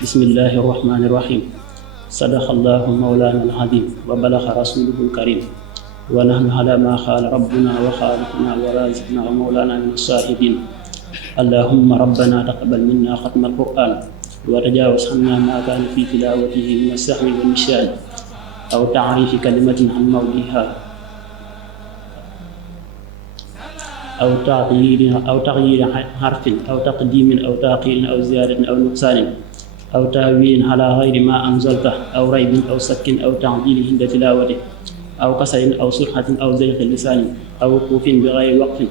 bismillahi irrahmani irrahim sadaqallahu mawlana alazim wa balaxa rasuluhu alkarim wa nahnu ala ma qaala rabbuna wa xaaliquna wa razikna wa mawlana min as-saahidin allahumma rabbana taqabbal minna xatma alquran wa tajawaz anna ma kaana fi tilawatihi min as-sahwi wal nisyan aw ta'rifi kalimatin an mawdiha aw taxyiiri xarfin aw taqdimin aw taaxiirin aw ziyaadatin aw nuqsaanin aw taawilin ala gayri ma anzalta aw raybin aw sakkin aw ta'jiilin hinda tilaawati aw kasarin aw surxatin aw zayqi lisaanin aw wuquufin bi gayri waqfin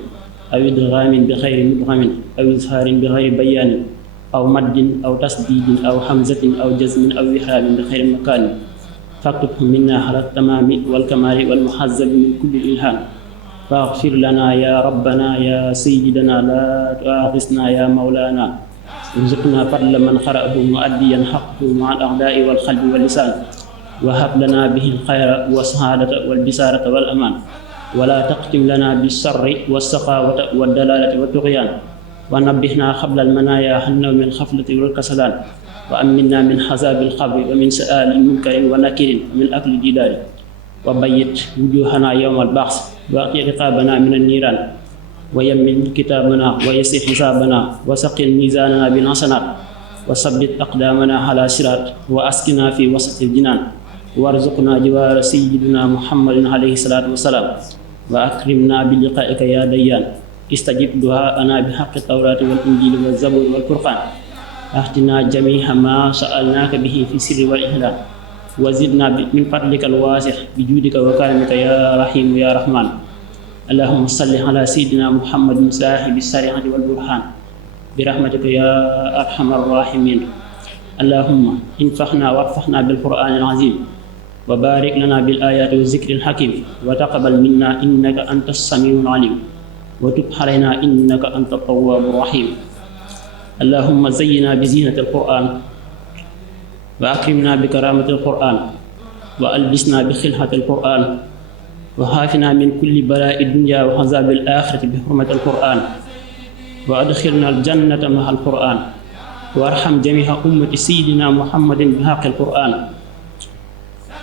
aw idgaamin bi gayri mudgamin aw izhaarin bi gayri bayaanin aw maddin aw tasdiidin aw hamzatin aw jazmin aw ihraamin bi gayri makaanin faktubhu minna ala tamaami wal kamaali wal muhazzabi min kulli ilhaam faghfir lana ya rabbana ya sayyidana la tu'akhizna ya mawlana warzuqna fadla man qara'ahu mu'addiyan haqqahu ma'a al-a'daa'i wal qalbi wal lisaan wa hab lana bihi al-khayra was saadata wal bisaarata wal amaan wa la taqtim lana bis-sarri was saqaawata wad dalaalati wat tughyaan wa nabbihna qabla al-manaaya an nawmi al-ghaflati wal kasalaan wa aminna min hazaabi al-qabri wa min su'aali munkarin wa nakirin wa min akli jidaari wa bayyit wujuuhana yawma al-ba'th waqi riqaabana min an-niiraan wa yammin kitaabana wa yassir hisaabana wa saqil miizaanana bil hasanaat wa sabbit aqdaamana ala siraat wa askina fi wasatil jinaan warzuqna jiwaara sayyidina muhammadin alayhi salaatu wa salaam wa akrimna bi liqaa'ika ya dayyaan istajib du'aana bi haqqi tawraati wal injiili wal zabuuri wal furqaan ahtina jamii'a maa sa'alnaaka bihi fi sirri wal i'laan wa zidna min fadlika al-waasi' bi juudika wa karamika ya rahiim ya rahmaan allahumma salli ala sayyidina muhammadin saahibi sari'ati wal burhaan bi rahmatika ya arhamar raahimiin allahumma infaxna warfaxna bil qur'aanil aziim wa baarik lana bil aayaati wa zikril hakiim wa taqabbal minna innaka antas samii'ul aliim wa tub alaynaa innaka antat tawwaabur rahiim allahumma zayyinna bi ziinatil qur'aan wa akrimna bi karaamatil qur'aan wa albisna bi xilxatil qur'aan wa xaafina min kulli balaa'i dunya wa azaabil aaxirati bi xurmatil qur'aan wa adxilna aljannata mahal qur'aan wa arxam jamiica ummati sayyidina muhammadin bi xaqil qur'aan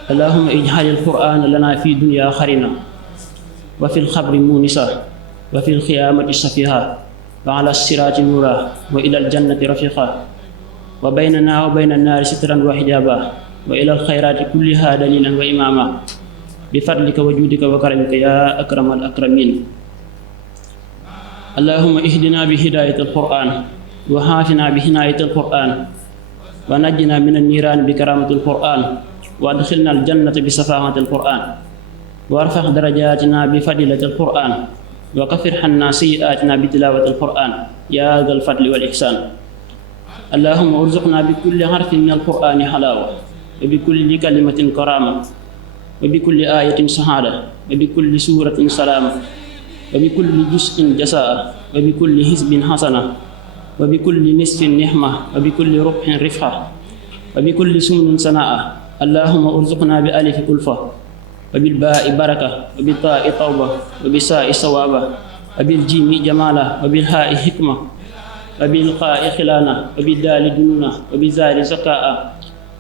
allahumma ij'alil qur'aana lana fi dunya xarina wa fil xabri muunisa wa fil qiyaamati safiha wa ala siraati nuura wa ilal jannati rafiqa wa baynana wa bayna naari sitran wa hijaaba wa ilal xayraati kulliha dalilan wa imaama bi fadlika wa juudika wa karamika ya akramal akramiin allahumma ihdina bi hidaayatil qur'aan wa haafina bi hinaayatil qur'aan wa najjina min an-niiraan bi karaamatil qur'aan wa adxilna al-jannata bi safaahatil qur'aan wa arfax darajaatina bi fadilatil qur'aan wa kaffir xannaa sayyi'aatina bi tilaawatil qur'aan ya dal fadli wal ihsaan allahumma urzuqna bi kulli harfin min alqur'ani halaawa wa bi kulli kalimatin karaama wa bi kulli aayatin sahaada wa bi kulli suuratin salaama wa bi kulli juz'in jazaa wa bi kulli hizbin hasana wa bi kulli nisfin nihma wa bi kulli rubhin rifha wa bi kulli sumnin sanaa allahumma urzuqna bi alifi ulfa wa bil baa'i baraka wa bi taa'i tawba wa bi saa'i sawaaba wa bil jiimi jamaala wa bil haa'i hikma wa bil qaa'i xilaana wa bi daali dunuuna wa bi zaali zakaa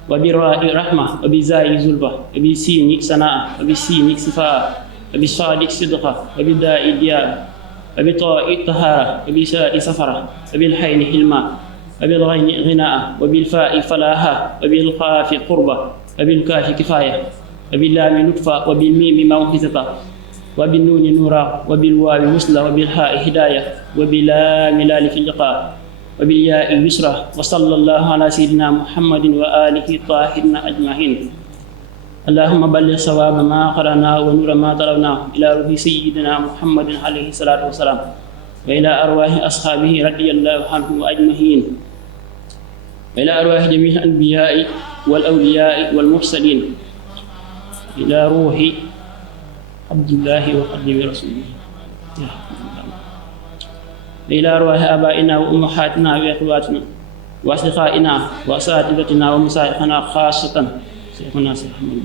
wa bi raa'i rahma wa bi zaayi zulfa wa bi siini sanaa wa bi siini sifaa wa bi saadi sidqa wa bi daa'i diyaa wa bi taa'i tahaara wa bi saa'i safara wa bil hayni hilma wa bil ghayni ghinaa wa bil faa'i falaaha wa bil qaafi qurba wa bil kaafi kifaaya wa bil laami lutfa wa bil miimi maw'izata wa bin nuuni nuura wa bil waawi wusla wa bil haa'i hidaaya wa bil laami laali fi liqaa wa bil yaa'i yusra wa sallallahu ala sayyidina muhammadin wa alihi taahirina ajmahin allahumma balligh sawaaba ma qara'naa wa nuura ma talawnaa ila ruuhi sayyidina muhammadin alayhi salaatu wa salaam wa ila arwaahi ashaabihi radiyallahu anhum ajmahin wa ila arwaahi jamii'i al-anbiyaa'i wal awliyaa'i wal mursaliin ila ruuhi abdullahi wa xadimi rasulihi ila arwaahi abaa'ina wa ummahaatina wa ixwaatina wa asdiqaa'ina wa asaatidatina wa masaayixina xaasatan seyxuna Seex Ahmadu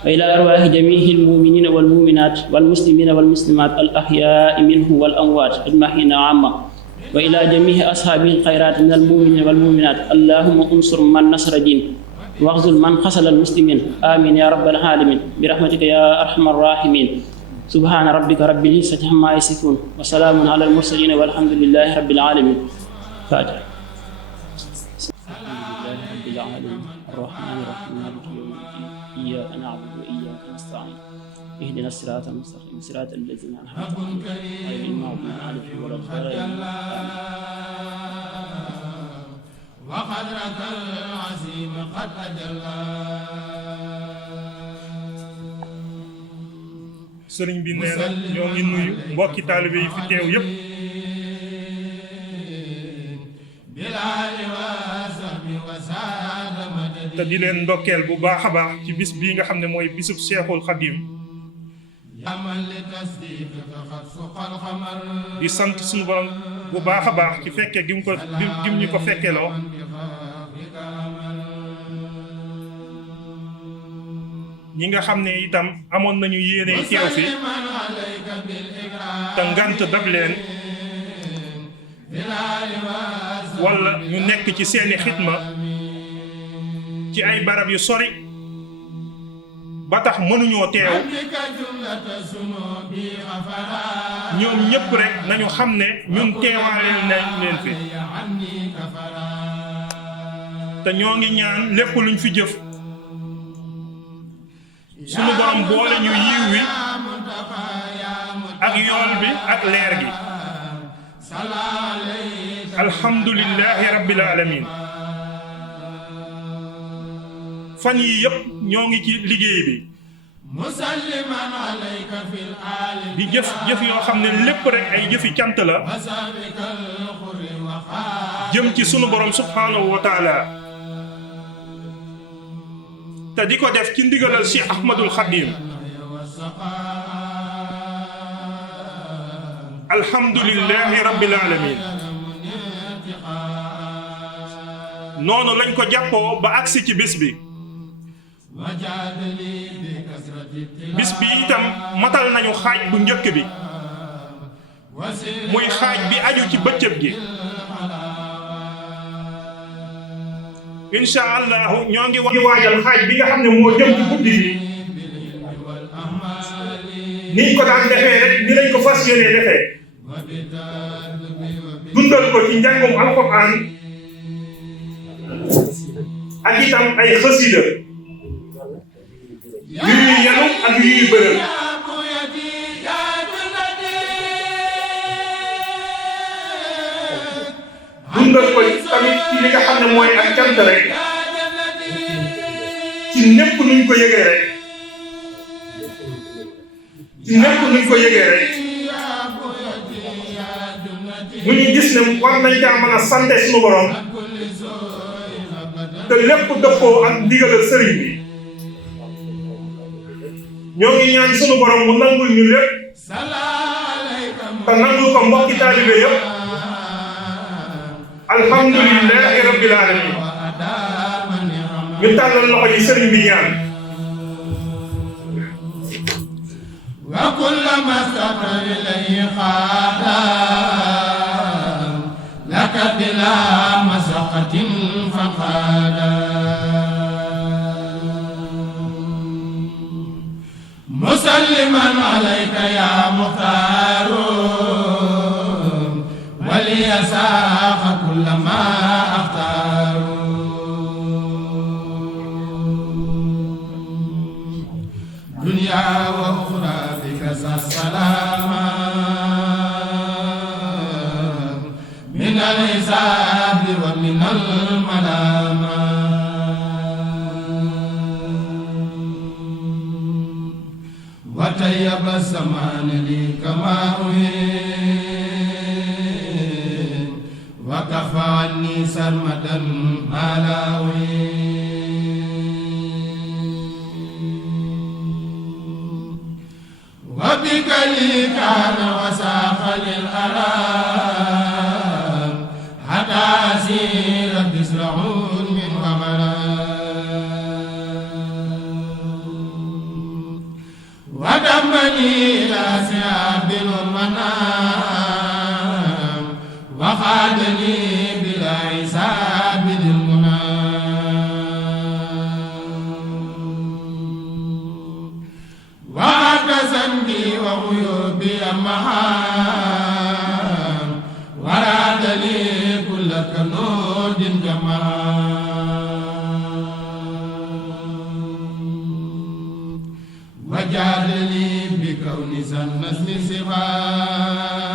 wa ila arwaahi jamiihi al-mu'miniina wal mu'minaat wal muslimiina wal muslimaat al ahyaa'i minhum wal amwaat ajma'iina amma وإلى جميع أصحاب الخيرات من المؤمنين والمؤمنات اللهم انصر من نصر دين واخذل من خذل المسلمين آمين يا رب العالمين برحمتك يا أرحم الراحمين سبحان ربك رب العزة عما يصفون وسلام على المرسلين والحمد لله رب العالمين. فاتحة. رب العالمين الرحمن الرحيم مالك يوم الدين إياك نعبد وإياك نستعين اهدنا الصراط المستقيم صراط الذين أنعمت عليهم غير المغضوب عليهم ولا الضالين. وقدرك العظيم قد أجلى. sëriñ bi nee na ñoo ngi nuyu mbokki taalibe yi fi teew yépp te di leen ndokkeel bu baax a baax ci bis bii nga xam ne mooy bisub Seexul Xadiim di sant suñu borom bu baax a baax ci fekke gim ñu ko fekkeloo ñi nga xam ne itam amoon nañu yéene teew fi te ngant dab leen wala ñu nekk ci seeni xitma ci ay barab yu sori ba tax mënuñoo teew ñoom ñépp rek nañu xam ne ñun teewaaleel nañ leen fi te ñoo ngi ñaan lépp luñ fi jëf sunu borom boole ñu yiw wi ak yool bi ak leer gi alhamdulillahi rabbil alamin. fan yi yëpp ñoo ngi ci liggéey bi di jëf yoo xam ne lépp rek ay jëfi cant la jëm ci sunu borom subhanahu wa taala te di ko def ci ndigalal Cheikh Ahmadul Khadim alhamdulillahi rabbil alamin. noonu lañ ko jàppoo ba agsi ci bis bi itam matal nañu xaaj bu njëkk bi muy xaaj bi aju ci bëccëg gi incha allahu ñoo ngi waajal xaaj bi nga xam ne moo jëm ci guddi gi niñ ko daan defee rek ni lañ ko fas yéenee defee dundal ko ci njàngum alquran ak itam ay xasida yu ñuy yanu ak yu ñuy bërël dundal ko tamit ci li nga xam ne mooy ak cant rek ci népp nuñ ko yëgee rek mu ñu gis ne war nañ caa mën a sante suñu borom te lépp dëppoo ak ndigalal sëriñ bi ñoo ngi ñaan sunu borom mu nangul ñu lépp te nangul ko mbokki taalibe yëpp alhamdulillahi rabbil alamin. ñu tàllal loxo yi sëriñ bi ñaan wa kullama staqra ilayhi xaadam laka bila masaqatin مسلما عليك يا مختار وليساق كل ما اختار دنيا واخرى بك السلام من الحساب ومن الملامة وطيب الزمان لي كما أهين وكفى عني سرمدا ما لا وبك لي كان وساق للأرام حتى أسير بسرعون من غمران ودمني إلى سياب المنام وراد لي كل كنود جمال وجاد لي بكون ذا النسل سبا